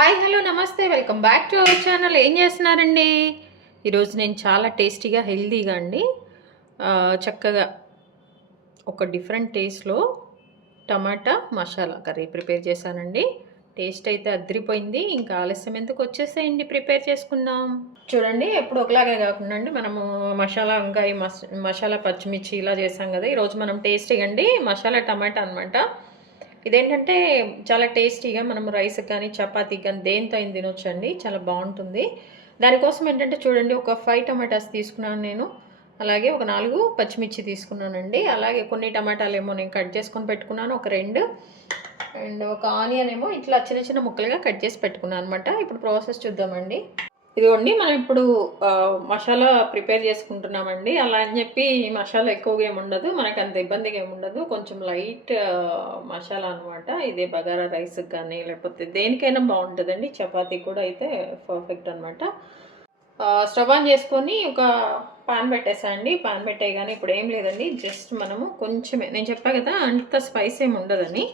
Hi hello నమస్తే welcome back to our channel. ఏం చేస్తున్నారండి? ఈరోజు నేను చాలా టేస్టీగా హెల్తీగా అండి చక్కగా ఒక డిఫరెంట్ టేస్ట్లో టమాటా మసాలా కర్రీ ప్రిపేర్ చేశానండి. టేస్ట్ అయితే అదిరిపోయింది. ఇంకా ఆలస్యం ఎందుకు, వచ్చేసేయండి ప్రిపేర్ చేసుకుందాం. చూడండి, ఎప్పుడు ఒకలాగే కాకుండా అండి మనము మసాలా వంకాయ మసాలా పచ్చిమిర్చి ఇలా చేసాం కదా. ఈరోజు మనం టేస్టీగా అండి మసాలా టమాటా అనమాట. ఇదేంటంటే చాలా టేస్టీగా మనం రైస్ కానీ చపాతీకి కానీ దేంతో అయిన తినొచ్చండి. చాలా బాగుంటుంది. దానికోసం ఏంటంటే చూడండి, ఒక 5 టమాటాస్ తీసుకున్నాను నేను. అలాగే ఒక 4 పచ్చిమిర్చి తీసుకున్నానండి. అలాగే కొన్ని టమాటాలు ఏమో నేను కట్ చేసుకొని పెట్టుకున్నాను, ఒక 2. అండ్ ఒక ఆనియన్ ఏమో ఇట్లా చిన్న చిన్న ముక్కలుగా కట్ చేసి పెట్టుకున్నాను అనమాట. ఇప్పుడు ప్రాసెస్ చూద్దామండి. ఇదిగోండి, మనం ఇప్పుడు మసాలా ప్రిపేర్ చేసుకుంటున్నామండి. అలా అని చెప్పి మసాలా ఎక్కువగా ఏముండదు, మనకు అంత ఇబ్బందిగా ఏముండదు. కొంచెం లైట్ మసాలా అనమాట. ఇదే బగారా రైస్కి కానీ లేకపోతే దేనికైనా బాగుంటుందండి. చపాతీ కూడా అయితే పర్ఫెక్ట్ అనమాట. స్టవ్ ఆన్ చేసుకొని ఒక పాన్ పెట్టేసాయండి. పాన్ పెట్టేయగానే ఇప్పుడు ఏం లేదండి, జస్ట్ మనము కొంచెమే, నేను చెప్పా కదా అంత స్పైస్ ఏమి ఉండదని,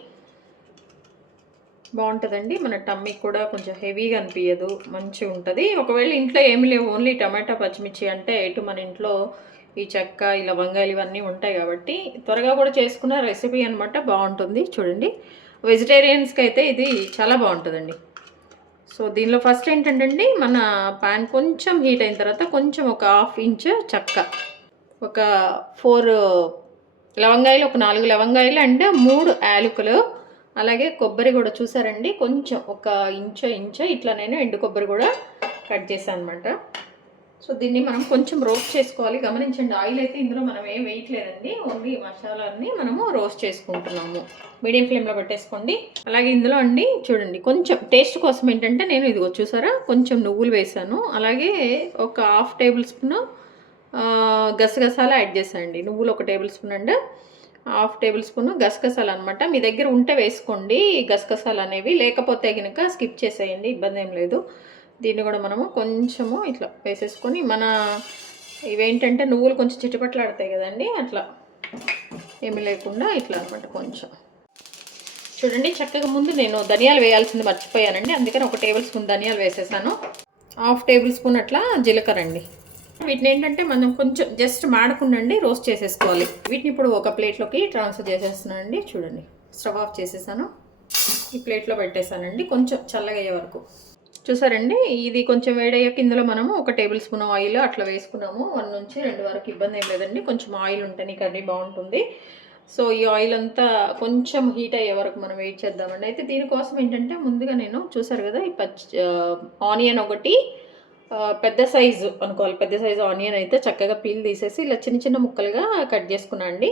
బాగుంటుందండి. మన టమ్మీకి కూడా కొంచెం హెవీగా అనిపించదు, మంచిగా ఉంటుంది. ఒకవేళ ఇంట్లో ఏమి లేవు, ఓన్లీ టమాటా పచ్చిమిర్చి అంటే ఇటు మన ఇంట్లో ఈ చెక్క ఈ లవంగాలు ఇవన్నీ ఉంటాయి కాబట్టి త్వరగా కూడా చేసుకున్న రెసిపీ అనమాట. బాగుంటుంది. చూడండి, వెజిటేరియన్స్కి అయితే ఇది చాలా బాగుంటుందండి. సో దీనిలో ఫస్ట్ ఏంటంటే మన పాన్ కొంచెం హీట్ అయిన తర్వాత కొంచెం ఒక 1/2 ఇంచ్ చెక్క, ఒక 4 లవంగాయలు, ఒక 4 లవంగాయలు అండ్ 3 యాలకులు, అలాగే కొబ్బరి కూడా చూసారండి కొంచెం ఒక ఇంచ ఇట్లా నేను ఎండు కొబ్బరి కూడా కట్ చేశాను అనమాట. సో దీన్ని మనం కొంచెం రోస్ట్ చేసుకోవాలి. గమనించండి, ఆయిల్ అయితే ఇందులో మనం ఏం వేయట్లేదండి, ఓన్లీ మసాలాన్ని మనము రోస్ట్ చేసుకుంటున్నాము. మీడియం ఫ్లేమ్లో పెట్టేసుకోండి. అలాగే ఇందులో అండి చూడండి, కొంచెం టేస్ట్ కోసం ఏంటంటే నేను ఇదిగో చూసారా కొంచెం నువ్వులు వేసాను. అలాగే ఒక 1/2 టేబుల్ స్పూన్ గసగసాలు యాడ్ చేశానండి. నువ్వులు 1 table spoon and 1/2 table spoon గసగసాలు అనమాట. మీ దగ్గర ఉంటే వేసుకోండి గసగసాలు అనేవి, లేకపోతే కనుక స్కిప్ చేసేయండి, ఇబ్బంది ఏం లేదు. దీన్ని కూడా మనము కొంచెము ఇట్లా వేసేసుకొని, మన ఇవేంటంటే నువ్వులు కొంచెం చిట్టుపట్లాడతాయి కదండి, అట్లా ఏమి లేకుండా ఇట్లా అనమాట. కొంచెం చూడండి, చక్కగా ముందు నేను ధనియాలు వేయాల్సింది మర్చిపోయానండి, అందుకని 1 టేబుల్ స్పూన్ ధనియాలు వేసేసాను. 1/2 టేబుల్ స్పూన్ అట్లా జీలకర్ర అండి. వీటిని ఏంటంటే మనం కొంచెం జస్ట్ మాడకుండా రోస్ట్ చేసేసుకోవాలి. వీటిని ఇప్పుడు ఒక ప్లేట్లోకి ట్రాన్స్ఫర్ చేసేస్తున్నాను అండి. చూడండి, స్టవ్ ఆఫ్ చేసేసాను, ఈ ప్లేట్లో పెట్టేశానండి కొంచెం చల్లగా అయ్యే వరకు. చూసారండి, ఇది కొంచెం వేడయ్యాక ఇందులో మనము 1 టేబుల్ స్పూన్ ఆయిల్ అట్లా వేసుకున్నాము. 1 నుంచి 2 వరకు, ఇబ్బంది ఏం లేదండి. కొంచెం ఆయిల్ ఉంటేనే కర్రీ బాగుంటుంది. సో ఈ ఆయిల్ అంతా కొంచెం హీట్ అయ్యే వరకు మనం వెయిట్ చేద్దామండి. అయితే దీనికోసం ఏంటంటే ముందుగా నేను చూసారు కదా ఈ ఆనియన్ ఒకటి పెద్ద సైజు అనుకోవాలి, పెద్ద సైజు ఆనియన్ అయితే చక్కగా పీల్ తీసేసి ఇలా చిన్న చిన్న ముక్కలుగా కట్ చేసుకున్నా అండి.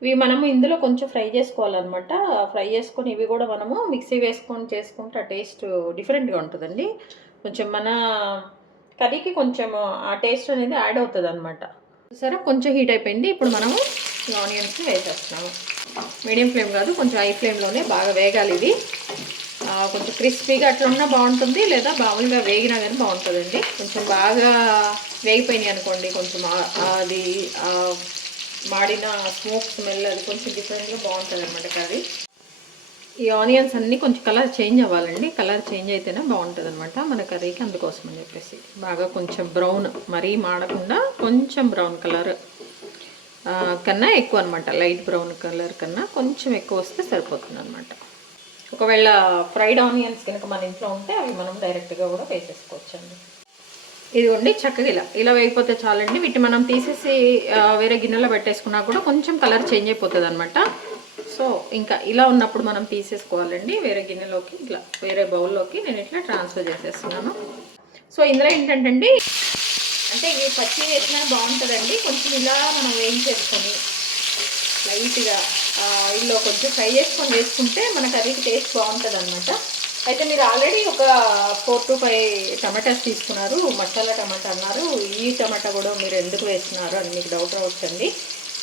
ఇవి మనము ఇందులో కొంచెం ఫ్రై చేసుకోవాలన్నమాట. ఫ్రై చేసుకొని ఇవి కూడా మనము మిక్సీ వేసుకొని చేసుకుంటే ఆ టేస్ట్ డిఫరెంట్గా ఉంటుందండి. కొంచెం మన కర్రీకి కొంచెం ఆ టేస్ట్ అనేది యాడ్ అవుతుంది అనమాట. సరే, కొంచెం హీట్ అయిపోయింది. ఇప్పుడు మనము ఈ ఆనియన్స్ని వేసేస్తున్నాము. మీడియం ఫ్లేమ్ కాదు, కొంచెం హై ఫ్లేమ్లోనే బాగా వేగాలి. ఇది కొంచెం క్రిస్పీగా అట్లా ఉన్నా బాగుంటుంది, లేదా మామూలుగా వేగినా కానీ బాగుంటుందండి. కొంచెం బాగా వేగిపోయినాయి అనుకోండి, కొంచెం అది మాడిన స్మోక్ స్మెల్ అది కొంచెం డిఫరెంట్గా బాగుంటుంది అనమాట కర్రీ. ఈ ఆనియన్స్ అన్నీ కొంచెం కలర్ చేంజ్ అవ్వాలండి, కలర్ చేంజ్ అయితేనే బాగుంటుంది అనమాట మన కర్రీకి. అందుకోసం అని చెప్పేసి బాగా కొంచెం బ్రౌన్, మరీ మాడకుండా కొంచెం బ్రౌన్ కలర్ కన్నా ఎక్కువ అనమాట. లైట్ బ్రౌన్ కలర్ కన్నా కొంచెం ఎక్కువ వస్తే సరిపోతుంది అనమాట. ఒకవేళ ఫ్రైడ్ ఆనియన్స్ కనుక మన ఇంట్లో ఉంటే అవి మనం డైరెక్ట్గా కూడా వేసేసుకోవచ్చండి. ఇదిగోండి, చక్కగా ఇలా వేయకపోతే చాలండి. వీటిని మనం తీసేసి వేరే గిన్నెలో పెట్టేసుకున్నా కూడా కొంచెం కలర్ చేంజ్ అయిపోతుంది అనమాట. సో ఇంకా ఇలా ఉన్నప్పుడు మనం తీసేసుకోవాలండి వేరే గిన్నెలోకి, ఇట్లా వేరే బౌల్లోకి నేను ఇట్లా ట్రాన్స్ఫర్ చేసేస్తున్నాను. సో ఇందులో ఏంటంటే అంటే ఇవి పచ్చి వేసినా బాగుంటుందండి. కొంచెం ఇలా మనం వేయించేసుకొని లైట్గా ఆయిల్లో కొంచెం ఫ్రై చేసుకొని వేసుకుంటే మన కర్రీకి టేస్ట్ బాగుంటుంది అనమాట. అయితే మీరు ఆల్రెడీ ఒక 4 to 5 టమాటాస్ తీసుకున్నారు, మసాలా టమాటా అన్నారు. ఈ టమాటా కూడా మీరు ఎందుకు వేస్తున్నారు అని మీకు డౌట్ రావచ్చండి.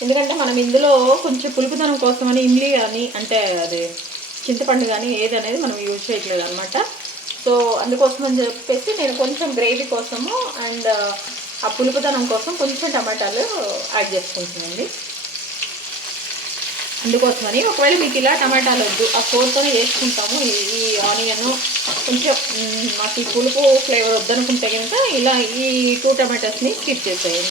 ఎందుకంటే మనం ఇందులో కొంచెం పులుపుదనం కోసమని ఇమ్లీ కానీ అంటే అది చింతపండు కానీ ఏది అనేది మనం యూజ్ చేయట్లేదు అనమాట. సో అందుకోసం అని చెప్పేసి నేను కొంచెం గ్రేవీ కోసము అండ్ ఆ పులుపుదనం కోసం కొంచెం టమాటాలు యాడ్ చేసుకుంటున్నానండి. అందుకోసమని ఒకవేళ మీకు ఇలా టమాటాలు వద్దు ఆ ఫోర్తోనే వేసుకుంటాము ఈ ఆనియన్ కొంచెం మాకు ఈ పులుపు ఫ్లేవర్ వద్దనుకుంటే కనుక ఇలా ఈ 2 టమాటాస్ని స్కిప్ చేసేయండి.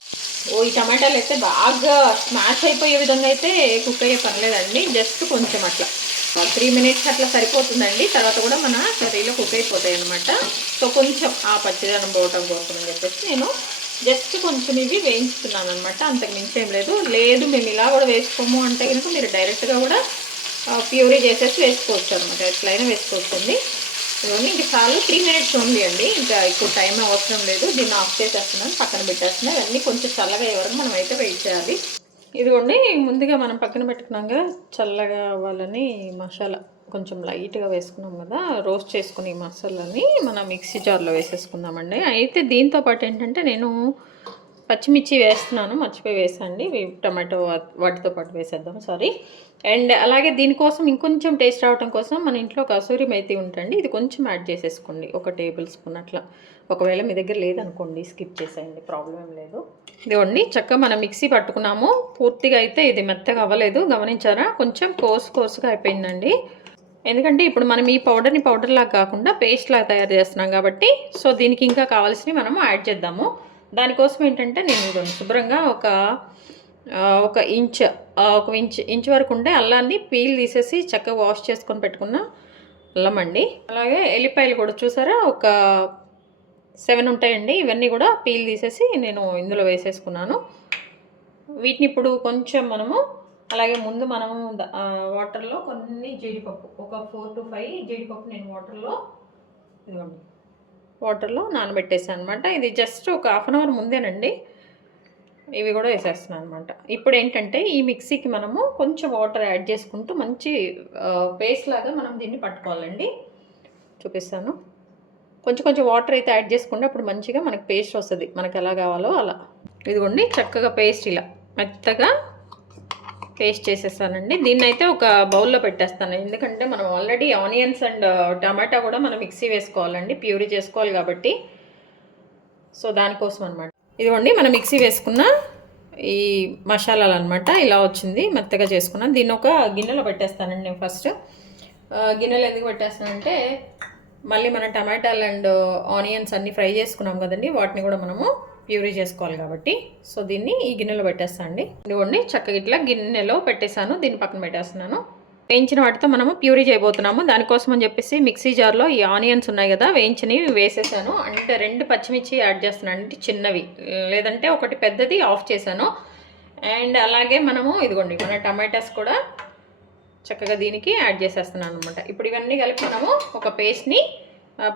ఈ టమాటాలు అయితే బాగా స్మాష్ అయిపోయే విధంగా అయితే కుక్ అయ్యే పర్లేదండి, జస్ట్ కొంచెం అట్లా 3 మినిట్స్ అట్లా సరిపోతుందండి. తర్వాత కూడా మన కర్రీలో కుక్ అయిపోతాయి అనమాట. సో కొంచెం ఆ పచ్చిదనం పోవటం కోసం అని చెప్పేసి నేను జస్ట్ కొంచెం ఇవి వేయించుతున్నాను అనమాట, అంతకు మించి ఏం లేదు. లేదు మేము ఇలా కూడా వేసుకోము అంటే కనుక మీరు డైరెక్ట్గా కూడా ప్యూరీ చేసేసి వేసుకోవచ్చు అనమాట, ఎట్లయినా వేసుకోవచ్చండి. ఇవన్నీ ఇంక చాలు 3 మినిట్స్ ఓన్లీ అండి, ఇంకా ఎక్కువ టైం అవసరం లేదు. దీన్ని ఆఫ్ చేసేస్తున్నాను, పక్కన పెట్టేస్తున్నాను. ఇవన్నీ కొంచెం చల్లగా అయ్యే వరకు మనం అయితే వెయిట్ చేయాలి. ఇదిగోండి ముందుగా మనం పక్కన పెట్టుకున్నాక చల్లగా అవ్వాలని మసాలా కొంచెం లైట్గా వేసుకున్నాం కదా, రోస్ట్ చేసుకుని ఈ మసాలాని మన మిక్సీ జార్లో వేసేసుకుందామండి. అయితే దీంతో పాటు ఏంటంటే నేను పచ్చిమిర్చి వేస్తున్నాను, మర్చిపోయి వేసండి, టమాటో వాటితో పాటు వేసేద్దాం, సారీ. అండ్ అలాగే దీనికోసం ఇంకొంచెం టేస్ట్ రావడం కోసం మన ఇంట్లో కసూరి మేతి ఉంటుంది, ఇది కొంచెం యాడ్ చేసేసుకోండి, 1 టేబుల్ స్పూన్ అట్లా. ఒకవేళ మీ దగ్గర లేదనుకోండి స్కిప్ చేసేయండి, ప్రాబ్లం ఏం లేదు. ఇదిగోండి చక్కగా మనం మిక్సీ పట్టుకున్నాము, పూర్తిగా అయితే ఇది మెత్తగా అవ్వలేదు, గమనించారా, కొంచెం కోసుగా అయిపోయిందండి. ఎందుకంటే ఇప్పుడు మనం ఈ పౌడర్ని పౌడర్లాగా కాకుండా పేస్ట్ లాగా తయారు చేస్తున్నాం కాబట్టి, సో దీనికి ఇంకా కావాల్సినవి మనము యాడ్ చేద్దాము. దానికోసం ఏంటంటే నేను ఇది శుభ్రంగా ఒక ఇంచ్ వరకు ఉండే అల్లాన్ని పీల్ తీసేసి చక్కగా వాష్ చేసుకొని పెట్టుకున్న అల్లం అండి. అలాగే ఎల్లిపాయలు కూడా చూసారా, ఒక 7 ఉంటాయండి. ఇవన్నీ కూడా పీల్ తీసేసి నేను ఇందులో వేసేసుకున్నాను. వీటిని ఇప్పుడు కొంచెం మనము అలాగే ముందు మనము వాటర్లో కొన్ని జీడిపప్పు, ఒక 4 to 5 జీడిపప్పు నేను వాటర్లో నానబెట్టేసాను అనమాట. ఇది జస్ట్ ఒక 1/2 అవర్ ముందేనండి. ఇవి కూడా వేసేస్తున్నాను అనమాట. ఇప్పుడు ఏంటంటే ఈ మిక్సీకి మనము కొంచెం వాటర్ యాడ్ చేసుకుంటూ మంచి పేస్ట్ లాగా మనం దీన్ని పట్టుకోవాలండి. చూపిస్తాను. కొంచెం వాటర్ అయితే యాడ్ చేసుకుంటే అప్పుడు మంచిగా మనకి పేస్ట్ వస్తుంది, మనకు ఎలా కావాలో అలా. ఇదిగోండి చక్కగా పేస్ట్ ఇలా మెత్తగా పేస్ట్ చేసేస్తానండి. దీన్ని అయితే ఒక బౌల్లో పెట్టేస్తాను, ఎందుకంటే మనం ఆల్రెడీ ఆనియన్స్ అండ్ టమాటా కూడా మనం మిక్సీ వేసుకోవాలండి, ప్యూరీ చేసుకోవాలి కాబట్టి. సో దానికోసం అనమాట. ఇదిగోండి మనం మిక్సీ వేసుకున్న ఈ మసాలాలు అనమాట, ఇలా వచ్చింది, మెత్తగా చేసుకున్నాను. దీన్ని ఒక గిన్నెలో పెట్టేస్తానండి నేను ఫస్ట్. గిన్నెలో ఎందుకు పెట్టేస్తానంటే మళ్ళీ మన టమాటాలు అండ్ ఆనియన్స్ అన్నీ ఫ్రై చేసుకున్నాం కదండి, వాటిని కూడా మనము ప్యూరీ చేసుకోవాలి కాబట్టి. సో దీన్ని ఈ గిన్నెలో పెట్టేస్తాను అండి. ఇదిగోండి చక్కగా ఇట్లా గిన్నెలో పెట్టేశాను, దీన్ని పక్కన పెట్టేస్తున్నాను. వేయించిన వాటితో మనము ప్యూరీ చేయబోతున్నాము. దానికోసం అని చెప్పేసి మిక్సీ జార్లో ఈ ఆనియన్స్ ఉన్నాయి కదా, వేయించినవి వేసేసాను. అంటే 2 పచ్చిమిర్చి యాడ్ చేస్తున్నాను అంటే చిన్నవి, లేదంటే ఒకటి పెద్దది ఆఫ్ చేశాను. అండ్ అలాగే మనము ఇదిగోండి మన టమాటాస్ కూడా చక్కగా దీనికి యాడ్ చేసేస్తున్నాను అనమాట. ఇప్పుడు ఇవన్నీ కలిపి మనము ఒక పేస్ట్ని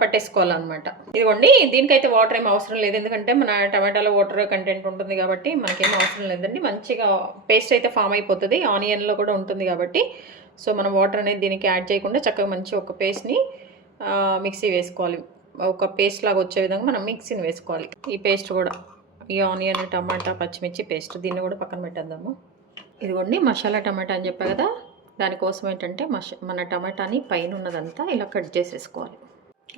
పట్టేసుకోవాలన్నమాట. ఇదిగోండి దీనికైతే వాటర్ ఏం అవసరం లేదు, ఎందుకంటే మన టమాటాలో వాటర్ కంటెంట్ ఉంటుంది కాబట్టి మనకేం అవసరం లేదండి. మంచిగా పేస్ట్ అయితే ఫామ్ అయిపోతుంది, ఆనియన్లో కూడా ఉంటుంది కాబట్టి. సో మనం వాటర్ అనేది దీనికి యాడ్ చేయకుండా చక్కగా మంచి ఒక పేస్ట్ని మిక్సీ వేసుకోవాలి, ఒక పేస్ట్ లాగా వచ్చే విధంగా మనం మిక్సీని వేసుకోవాలి. ఈ పేస్ట్ కూడా ఈ ఆనియన్ టమాటా పచ్చిమిర్చి పేస్ట్, దీన్ని కూడా పక్కన పెట్టేద్దాము. ఇదిగోండి మసాలా టమాటా అని చెప్పా కదా, దానికోసం ఏంటంటే మన టమాటాని పైన ఉన్నదంతా ఇలా కట్ చేసేసుకోవాలి.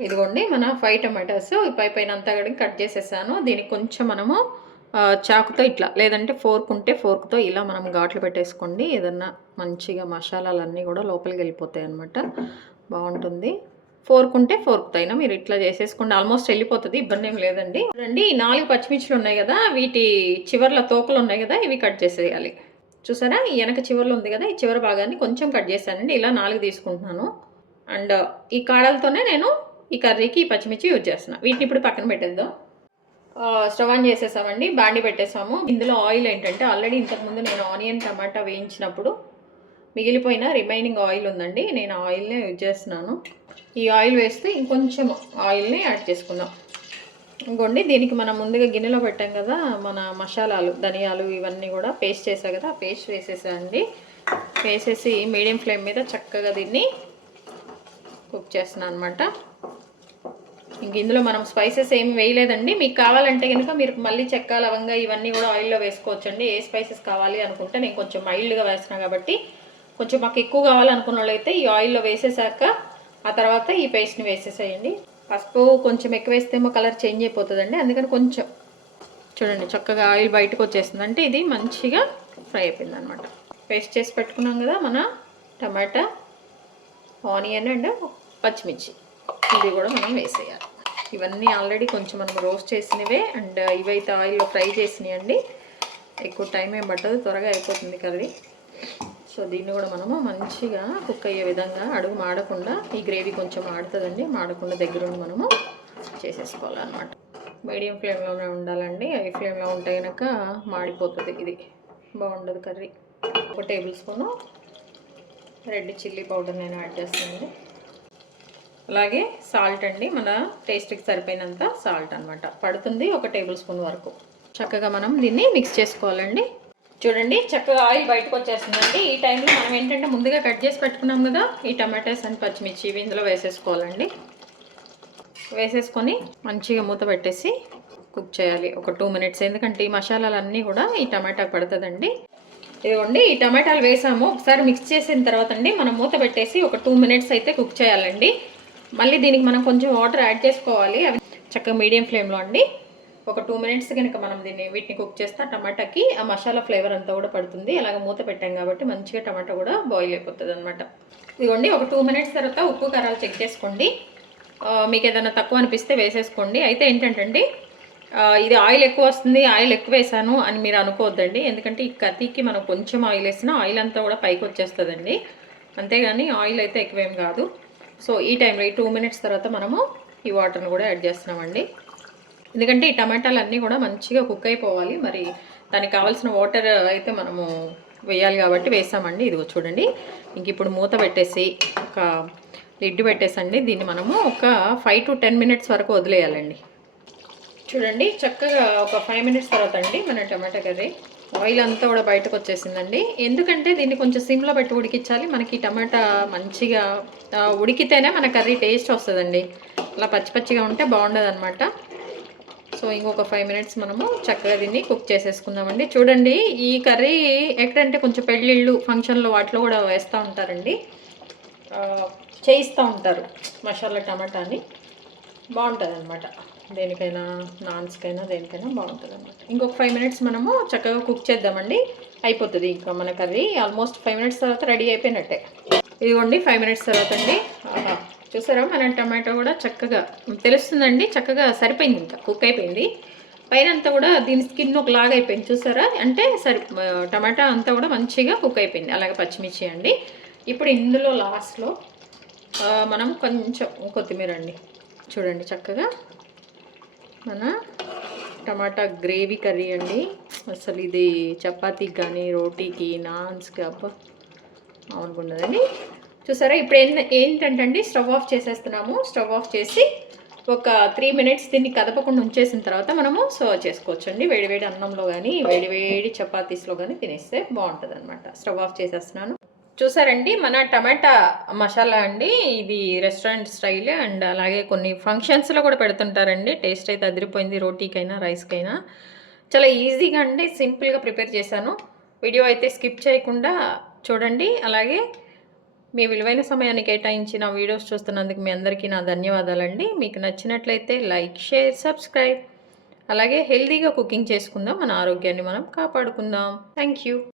ఇదిగోండి మన 5 టమాటాస్ పైన అంతా కట్ చేసేసాను. దీనికి కొంచెం మనము చాకుతో ఇట్లా, లేదంటే ఫోర్క్ ఉంటే ఫోర్క్తో ఇలా మనం ఘాట్లు పెట్టేసుకోండి. ఏదన్నా మంచిగా మసాలాలన్నీ కూడా లోపలికి వెళ్ళిపోతాయి అన్నమాట, బాగుంటుంది. ఫోర్క్ ఉంటే ఫోర్క్తో అయినా మీరు ఇట్లా చేసేసుకోండి, ఆల్మోస్ట్ వెళ్ళిపోతుంది, ఇబ్బంది ఏం లేదండి. చూడండి ఈ 4 పచ్చిమిర్చిలు ఉన్నాయి కదా, వీటి చివర్ల తోకలు ఉన్నాయి కదా, ఇవి కట్ చేసేయాలి. చూసారా ఈ వెనక చివర్లో ఉంది కదా, ఈ చివరి భాగాన్ని కొంచెం కట్ చేశానండి. ఇలా 4 తీసుకుంటున్నాను. అండ్ ఈ కాడలతోనే నేను ఈ కర్రీకి ఈ పచ్చిమిర్చి యూజ్ చేస్తున్నాను. వీటిని ఇప్పుడు పక్కన పెట్టేద్దాం. స్టవ్ ఆన్ చేసేసామండి, బాండి పెట్టేసాము. ఇందులో ఆయిల్ ఏంటంటే ఆల్రెడీ ఇంతకుముందు నేను ఆనియన్ టమాటా వేయించినప్పుడు మిగిలిపోయిన రిమైనింగ్ ఆయిల్ ఉందండి, నేను ఆయిల్నే యూజ్ చేస్తున్నాను. ఈ ఆయిల్ వేస్తే ఇంకొంచెం ఆయిల్ని యాడ్ చేసుకుందాం. ఇంకోండి దీనికి మనం ముందుగా గిన్నెలో పెట్టాం కదా మన మసాలాలు, ధనియాలు ఇవన్నీ కూడా పేస్ట్ చేసా కదా, పేస్ట్ వేసేసానండి. వేసేసి మీడియం ఫ్లేమ్ మీద చక్కగా దీన్ని కుక్ చేస్తున్నాను అనమాట. ఇంక ఇందులో మనం స్పైసెస్ ఏమి వేయలేదండి. మీకు కావాలంటే కనుక మీరు మళ్ళీ చెక్క లవంగా ఇవన్నీ కూడా ఆయిల్లో వేసుకోవచ్చండి. ఏ స్పైసెస్ కావాలి అనుకుంటే నేను కొంచెం మైల్డ్గా వేస్తున్నాను కాబట్టి, కొంచెం మాకు ఎక్కువ కావాలనుకున్న వాళ్ళైతే ఈ ఆయిల్లో వేసేసాక ఆ తర్వాత ఈ పేస్ట్ని వేసేసేయండి. పసుపు కొంచెం ఎక్కువ వేస్తేమో కలర్ చేంజ్ అయిపోతుందండి, అందుకని కొంచెం చూడండి చక్కగా ఆయిల్ బయటకు వచ్చేస్తుంది, అంటే ఇది మంచిగా ఫ్రై అయిపోయింది అనమాట. పేస్ట్ చేసి పెట్టుకున్నాం కదా మన టమాటా, ఆనియన్ అండ్ పచ్చిమిర్చి, ఇది కూడా మనం వేసేయాలి. ఇవన్నీ ఆల్రెడీ కొంచెం మనం రోస్ట్ చేసినవే అండ్ ఇవైతే ఆయిల్లో ఫ్రై చేసినాయి అండి. ఎక్కువ టైం ఏం పట్టదు, త్వరగా అయిపోతుంది కర్రీ. సో దీన్ని కూడా మనము మంచిగా కుక్ అయ్యే విధంగా, అడుగు మాడకుండా, ఈ గ్రేవీ కొంచెం మాడుతుందండి, మాడకుండా దగ్గరుండి మనము చేసేసుకోవాలన్నమాట. మీడియం ఫ్లేమ్లోనే ఉండాలండి, హై ఫ్లేమ్లో ఉంటే కనుక మాడిపోతుంది, ఇది బాగుండదు curry. 1 table spoon red chilli powder నేను యాడ్ చేస్తానండి. అలాగే సాల్ట్ అండి, మన టేస్ట్కి సరిపోయినంత సాల్ట్ అనమాట పడుతుంది, 1 టేబుల్ స్పూన్ వరకు. చక్కగా మనం దీన్ని మిక్స్ చేసుకోవాలండి. చూడండి చక్కగా ఆయిల్ బయటకు వచ్చేస్తుందండి. ఈ టైంలో మనం ఏంటంటే ముందుగా కట్ చేసి పెట్టుకున్నాం కదా ఈ టమాటాస్ అండ్ పచ్చిమిర్చి, ఇవి ఇందులో వేసేసుకోవాలండి. వేసేసుకొని మంచిగా మూత పెట్టేసి కుక్ చేయాలి ఒక 2 మినిట్స్. ఎందుకంటే ఈ మసాలాలన్నీ కూడా ఈ టమాటాకు పడుతుందండి. ఇదిగోండి ఈ టమాటాలు వేసాము, ఒకసారి మిక్స్ చేసిన తర్వాత అండి మనం మూత పెట్టేసి ఒక 2 మినిట్స్ అయితే కుక్ చేయాలండి. మళ్ళీ దీనికి మనం కొంచెం వాటర్ యాడ్ చేసుకోవాలి. అవి చక్కగా మీడియం ఫ్లేమ్లో అండి ఒక 2 మినిట్స్ కనుక మనం వీటిని కుక్ చేస్తే టమాటాకి ఆ మసాలా ఫ్లేవర్ అంతా కూడా పడుతుంది. అలాగ మూత పెట్టాం కాబట్టి మంచిగా టమాటా కూడా బాయిల్ అయిపోతుంది అనమాట. ఇదిగోండి ఒక 2 మినిట్స్ తర్వాత ఉప్పు కారాలు చెక్ చేసుకోండి. మీకు ఏదైనా తక్కువ అనిపిస్తే వేసేసుకోండి. అయితే ఏంటంటే ఇది ఆయిల్ ఎక్కువ వస్తుంది, ఆయిల్ ఎక్కువ వేసాను అని మీరు అనుకోవద్దండి. ఎందుకంటే ఈ కర్రీకి మనం కొంచెం ఆయిల్ వేసినా ఆయిల్ అంతా కూడా పైకి వచ్చేస్తుందండి, అంతేగాని ఆయిల్ అయితే ఎక్కువేం కాదు. సో ఈ టైంలో ఈ 2 మినిట్స్ తర్వాత మనము ఈ వాటర్ని కూడా యాడ్ చేస్తున్నామండి. ఎందుకంటే ఈ టమాటాలు అన్నీ కూడా మంచిగా కుక్ అయిపోవాలి. మరి దానికి కావాల్సిన వాటర్ అయితే మనము వేయాలి కాబట్టి వేసామండి. ఇదిగో చూడండి, ఇంక ఇప్పుడు మూత పెట్టేసి ఒక లిడ్ పెట్టేసండి దీన్ని మనము ఒక 5 to 10 మినిట్స్ వరకు వదిలేయాలండి. చూడండి చక్కగా ఒక 5 మినిట్స్ తర్వాత అండి మన టమాటా కర్రీ ఆయిల్ అంతా కూడా బయటకు వచ్చేసిందండి. ఎందుకంటే దీన్ని కొంచెం సిమ్లో పెట్టి ఉడికించాలి. మనకి టమాటా మంచిగా ఉడికితేనే మన కర్రీ టేస్ట్ వస్తుందండి, అలా పచ్చి పచ్చిగా ఉంటే బాగుండదు అనమాట. సో ఇంకొక 5 మినిట్స్ మనము చక్కగా దీన్ని కుక్ చేసేసుకుందామండి. చూడండి ఈ కర్రీ ఎక్కడంటే కొంచెం పెళ్ళిళ్ళు ఫంక్షన్లో వాటిలో కూడా వేస్తూ ఉంటారండి, చేయిస్తూ ఉంటారు మసాలా టమాటాని, బాగుంటుంది అనమాట. దేనికైనా నాన్స్కైనా దేనికైనా బాగుంటుంది అనమాట. ఇంకొక 5 మినిట్స్ మనము చక్కగా కుక్ చేద్దామండి, అయిపోతుంది ఇంకా మన కర్రీ. ఆల్మోస్ట్ 5 మినిట్స్ తర్వాత రెడీ అయిపోయినట్టే. ఇదిగోండి 5 మినిట్స్ తర్వాత అండి చూసారా మన టమాటో కూడా చక్కగా తెలుస్తుందండి, చక్కగా సరిపోయింది, ఇంకా కుక్ అయిపోయింది. పైన అంతా కూడా దీని స్కిన్ ఒకలాగా అయిపోయింది చూసారా, అంటే టమాటా అంతా కూడా మంచిగా కుక్ అయిపోయింది. అలాగే పచ్చిమిర్చి అండి. ఇప్పుడు ఇందులో లాస్ట్లో మనం కొంచెం కొత్తిమీర అండి. చూడండి చక్కగా మన టమాటా గ్రేవీ కర్రీ అండి. అసలు ఇది చపాతీకి కానీ రోటీకి నాన్స్కి అబ్బా అవునుకున్నదండి. చూసారా ఇప్పుడు ఏంటంటే అండి స్టవ్ ఆఫ్ చేసేస్తున్నాము. స్టవ్ ఆఫ్ చేసి ఒక 3 మినిట్స్ దీన్ని కదపకుండా ఉంచేసిన తర్వాత మనము సర్వ్ చేసుకోవచ్చండి. వేడివేడి అన్నంలో కానీ వేడివేడి చపాతీస్లో కానీ తినేస్తే బాగుంటుంది అనమాట. స్టవ్ ఆఫ్ చేసేస్తున్నాను. చూసారండి మన టమాటా మసాలా అండి, ఇది రెస్టారెంట్ స్టైల్ అండ్ అలాగే కొన్ని ఫంక్షన్స్లో కూడా పెడుతుంటారండి. టేస్ట్ అయితే అదిరిపోయింది, రోటీకైనా రైస్కైనా. చాలా ఈజీగా అండి సింపుల్గా ప్రిపేర్ చేశాను. వీడియో అయితే స్కిప్ చేయకుండా చూడండి. అలాగే మీ విలువైన సమయాన్ని కేటాయించి నా వీడియోస్ చూస్తున్నందుకు మీ అందరికీ నా ధన్యవాదాలండి. మీకు నచ్చినట్లయితే లైక్, షేర్, సబ్స్క్రైబ్. అలాగే హెల్తీగా కుకింగ్ చేసుకుందాం, మన ఆరోగ్యాన్ని మనం కాపాడుకుందాం. Thank you.